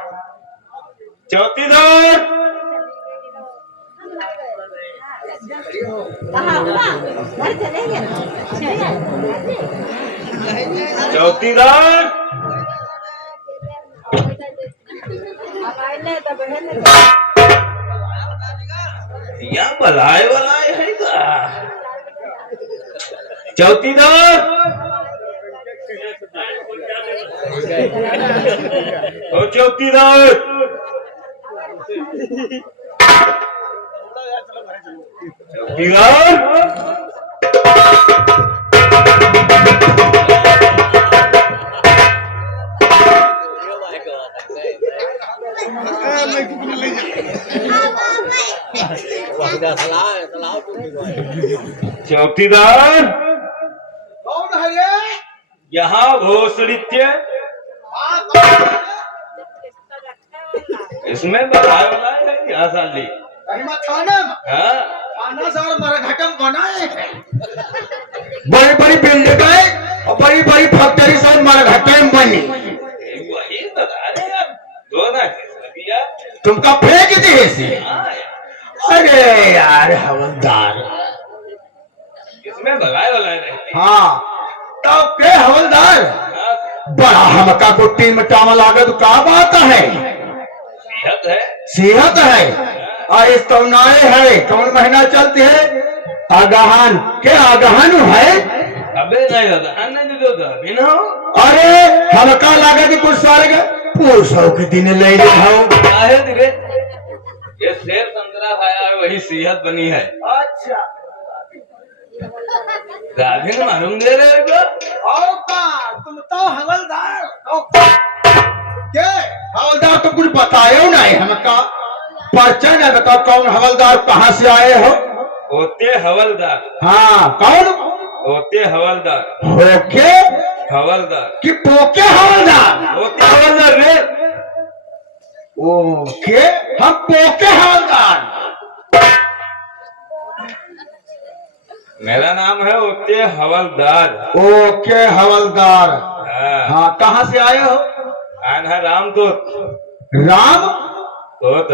चौकीदार। चौकीदार या बलाए है का चौकीदार, ओ चौकीदार, चौकीदार, चौकीदार, कौन है ये? यहाँ भोसड़ित्य हाँ, कौन है? इसमें बधाई वाला है यहाँ साली। कहीं मत थाने में। हाँ, थाना सर मरघटम बनाए हैं। बड़ी बड़ी बिल्डिंग है और बड़ी बड़ी फैक्ट्री सब मरघटे में बनी। वही बता रहे यार, दो ना दिया। तुमका फेंक दिए से। हाँ, अरे यार हवलदार, इसमें भगाए वाला रहते। हाँ तो के हवलदार हाँ, बड़ा हमका को टीम टामा लागत का बात है। सेहत है। सेहत है और इस तौनाए है कौन महीना चलते है? आगहन के आगहन है। अबे नहीं दादा, नहीं दो बिना हो। अरे हमका लागत कुछ सारे पूछो के दिन ले जाओ। काहे दिरे? ये शेर संतरा खाया है, वही सेहत बनी है। अच्छा, गाभी ने मालूम दे रहे हो क्या? और का तुम तो हवलदार हो। के हवलदार तो कुछ बतायो नहीं हमका, परिचय नहीं बताओ कौन हवलदार, कहाँ से आए हो? होते हवलदार, हाँ कौन होते हवलदार, होके हवलदार, कि पोके हवलदार? होते हवलदार रे। ओके हम पोके हवलदार। मेरा नाम है होते हवलदार। ओके हवलदार। हाँ, हाँ कहाँ से आए हो? आना राम तो राम कोट।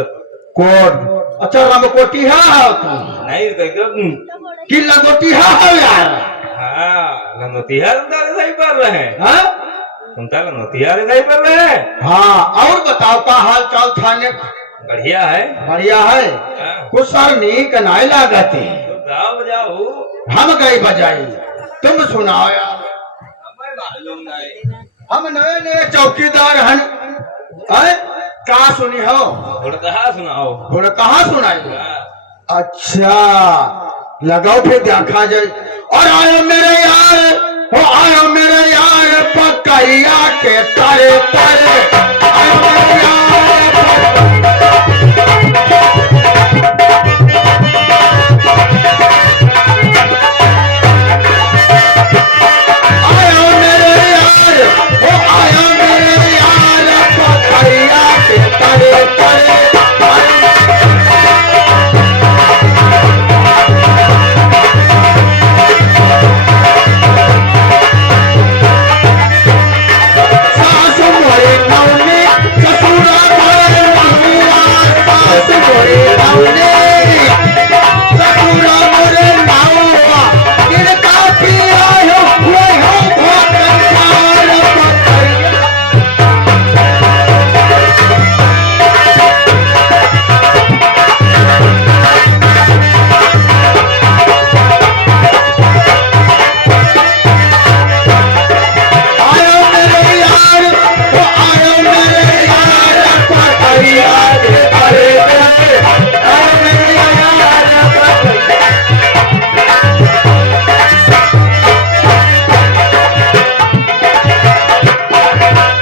अच्छा रामकोटिया हो तुम नहीं एकदम। कि लंगोटिया हो यार? हाँ, लंगोतिहार नहीं पढ़ रहे हैं। हाँ? उनका लंगोतिहार नहीं पढ़ रहे हैं। हाँ और बताओ का हाल चाल थाने? बढ़िया है। बढ़िया है। हाँ, कुछ सर नीक नहीं लागते, तो गाओ बजाओ। हम गई बजाई, तुम सुनाओ यार। हमें मालूम नहीं। हम नए नए चौकीदार हन कहा सुनी हो? थोड़ा कहा सुनाओ। थोड़ा कहाँ सुनाई? हाँ, अच्छा लगाओ फिर देखा जाए। और आयो मेरे यार, हो आयो मेरे यार पकैया के तारे तारे। आयो मेरे यार आयो मेरे यार, हो आयो मेरे यार पकैया के तारे तारे। सासु मोरे नौने ससुरा मोरे नहुआ, सासु मोरे नौने ससुरा मोरे नहुआ, किनका पिया हो हुए हो भोकन पार पकैया। आयो मेरे यार, वो आयो मेरे यार पकैया के तारे तारे। आयो मेरे यार पकैया।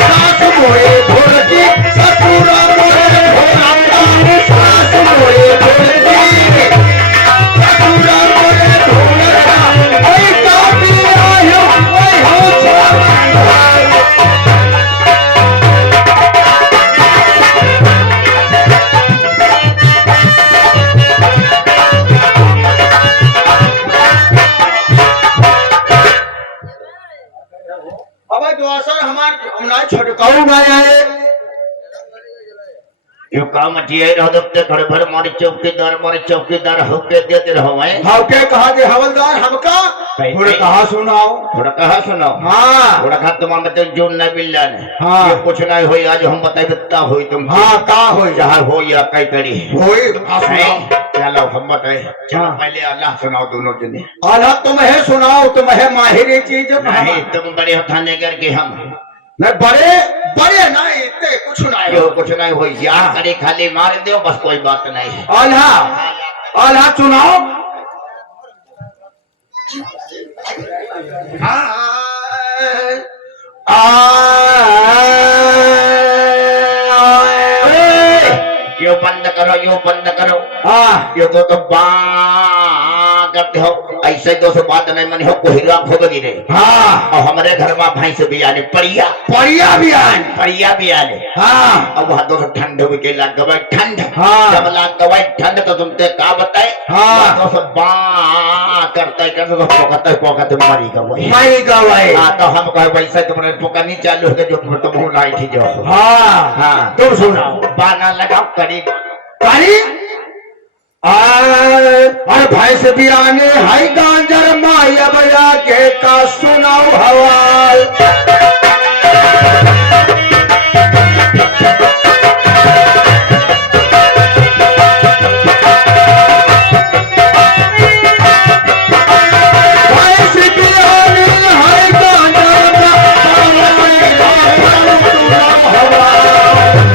सासु मोरे ढोलकी ससुरा मोरे ढोलका, सासु मोरे ढोलकी ससुरा मोरे ढोलका, ओई का पिया हो ओई हो छावा। अब दोसर हमार हमरा छटकाऊ ना आए। यो काम जिये रहो दबते खड़े भर मारे चौकीदार होके देते रहो मैं हाँ क्या कहा कि हवलदार हमका थोड़ा कहा सुनाओ हाँ थोड़ा खा तुम्हारा मतलब जो न बिल्ला ने हाँ। ये कुछ नहीं हुई आज हम बताए कितना हुई तुम हाँ का हो जहाँ हो या कई करी होई कहा सुनाओ चलो हम बताए चलो पहले अल्लाह सुनाओ दोनों जने आला तुम्हें सुनाओ तुम्हें माहिर चीज नहीं तुम बड़े थाने करके हम नहीं बड़े बड़े नहीं इतने कुछ नहीं क्यों कुछ नहीं हुई यार अरे खाली मार दो बस कोई बात नहीं आला आला सुनाओ यो बंद करो हाँ यो तो बा करते हो ऐसे तो बात नहीं मनी हो कोई राम हो गई रे हाँ और हमारे घर में भैंस भी आने परिया भी आने हाँ अब वहां तो ठंड भी के लग गए ठंड हाँ। जब लग गए ठंड तो तुमसे का बताए हाँ। तो सब बा करता है तो पोकते मरी गए माई गवाई हाँ तो हम कहे वैसे तुम्हारे पोका नहीं चालू है जो तुम लाई थी जो हाँ हाँ तुम सुनाओ बाना लगाओ करीब करीब और भाई से भी आने हाई गांजर माया बजा के का सुनाओ हवाल भाई से भी आने हाई गांजर माया बजा के सुनाओ हवाल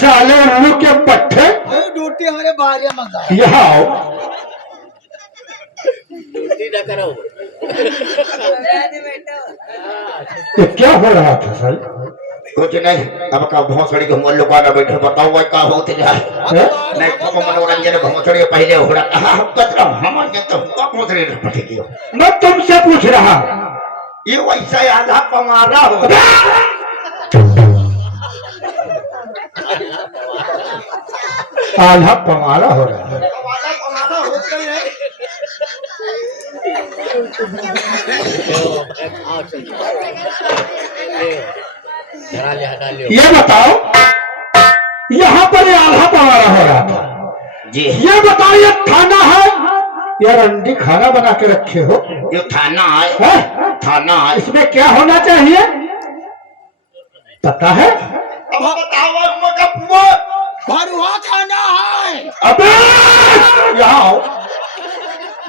साले उल्लू के पट्टे ड्यूटी हमारे बाहर मंगा यहाँ आओ ये क्या हो रहा था सर कुछ नहीं अब का भोसड़ी को मोल लुकाना बैठे बताओ वह का होते जा नहीं को मनोरंजन भोसड़ी पहले हो रहा कहा हम कतरा हम तो भोसड़ी पटे की मैं तुमसे पूछ रहा ये वैसा आधा पमारा हो आधा पमारा हो रहा है ये बताओ यहाँ पर ये आधा पमारा हो रहा था जी ये बताओ ये थाना है या रंडी खाना बना के रखे हो ये थाना है है? थाना है इसमें क्या होना चाहिए पता है अब बताओ भरुआ खाना है अबे यहाँ आओ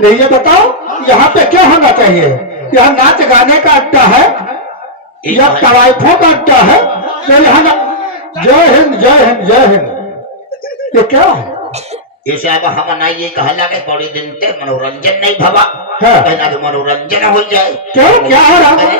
नहीं ये बताओ यहाँ पे क्या होना चाहिए यहाँ नाच गाने का अड्डा है या तवाइफों का अड्डा है या यहाँ जय हिंद जय हिंद जय हिंद ये क्या है ये साहब हम ना ये कहला के बड़े दिन ते मनोरंजन नहीं भवा हाँ। कहना तो मनोरंजन हो जाए क्यों क्या हो रहा है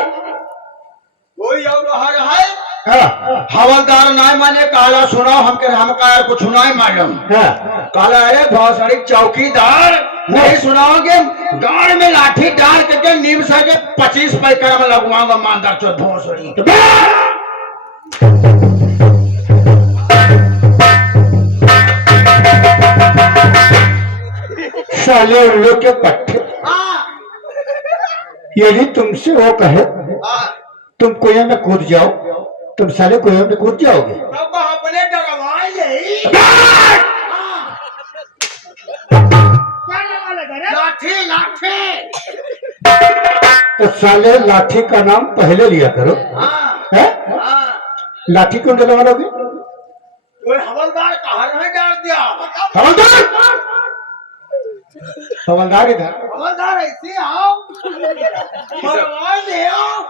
कोई और रहा है हाँ, हवलदार नहीं माने काला सुनाओ हमका यार कुछ नहीं मालूम हाँ। काला अरे बहुत सारी चौकीदार नहीं सुनाओगे गाड़ में लाठी डाल करके नीम से 25 पैका में लगवाऊंगा मानदार चो भोसड़ी साले उल्लू के पट्टे यदि तुमसे वो कहे तुम कुएं में कूद जाओ तुम साले कुएं में कूद जाओगे अपने लाठी लाठी तो साले लाठी का नाम पहले लिया करो है लाठी क्यों डलवाओगे कोई हवलदार कहा नहीं डाल दिया हवलदार हवलदार इधर हवलदार ऐसे आओ मरवा दे आओ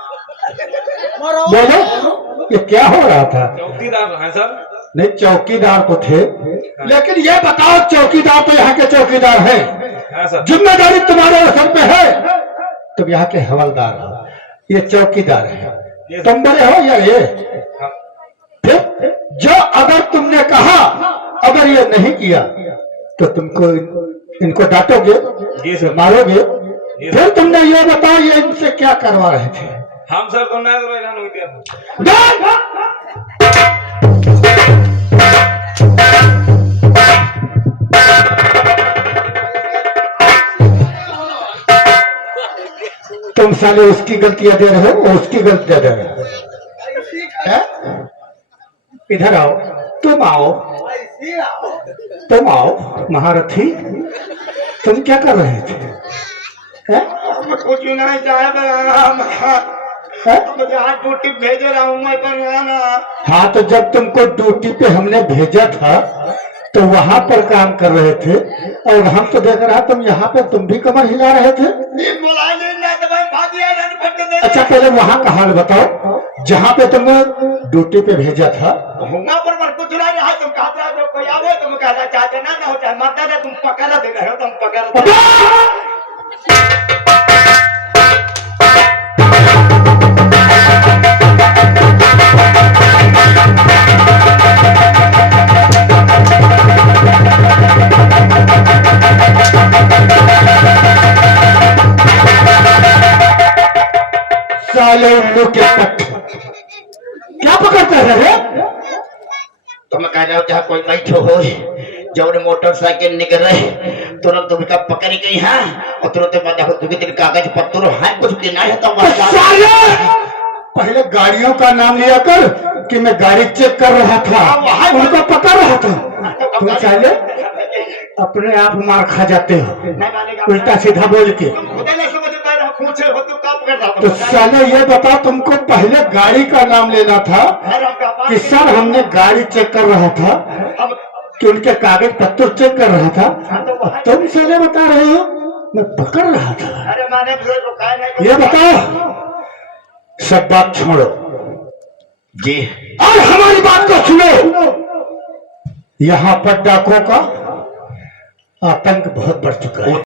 बोलो ये क्या हो रहा था चौकीदार है सर नहीं चौकीदार तो थे लेकिन ये बताओ चौकीदार तो यहाँ के चौकीदार है हाँ सर। जिम्मेदारी तुम्हारे सर पे है। तुम यहाँ के हवलदार हो, ये चौकीदार है। तुम बड़े हो या ये? फिर जो अगर तुमने कहा, अगर ये नहीं किया तो तुमको इनको डांटोगे, जी सर। मारोगे। फिर तुमने ये बताओ ये इनसे क्या करवा रहे थे? हम सर को ना करो ऐलान हो गया। तुम साले उसकी गलतियां दे रहे हो और उसकी गलतियां दे रहे हो। हैं? इधर आओ, तुम आओ, तुम आओ महारथी। तुम क्या कर रहे थे? हैं? कुछ नहीं साहब, मुझे आज ड्यूटी भेज रहा हूँ मैं बनाना। हाँ, तो जब तुमको ड्यूटी पे हमने भेजा था तो वहां पर काम कर रहे थे और हम तो देख रहा तुम यहाँ पे तुम भी कमर हिला रहे थे। अच्छा, पहले वहां का हाल बताओ जहाँ पे तुम ड्यूटी पे भेजा था। कुछ नहीं रहा, तुम कहते हो कोई आवे, तुम कहना चाहते ना हो चाहे माता दे, तुम पकड़ा दे रहे हो, तुम पकड़ साले उल्लू के पट, क्या पकड़ते रहे? तुम कह रहे हो जहाँ कोई बैठो हो, जब मोटरसाइकिल निकले तुरंत तुमका पकड़ी गई है और तुरंत मैं देखो क्योंकि तेरे कागज पत्तर है कुछ देना है तो साले पहले गाड़ियों का नाम लिया कर कि मैं गाड़ी चेक कर रहा था, उनको पता रहा था। तुम साले अपने आप मार खा जाते हो उल्टा सीधा बोल के। तो साले ये बताओ तुमको पहले गाड़ी का नाम लेना था कि सर हमने गाड़ी चेक कर रहा था, कि उनके कागज पत्तर चेक कर रहा था। तुम साले बता रहे हो मैं पकड़ रहा था। ये बताओ, सब बात छोड़ो जी। और हमारी बात को सुनो। यहाँ पर डाकुओं का आतंक बहुत बढ़ चुका है।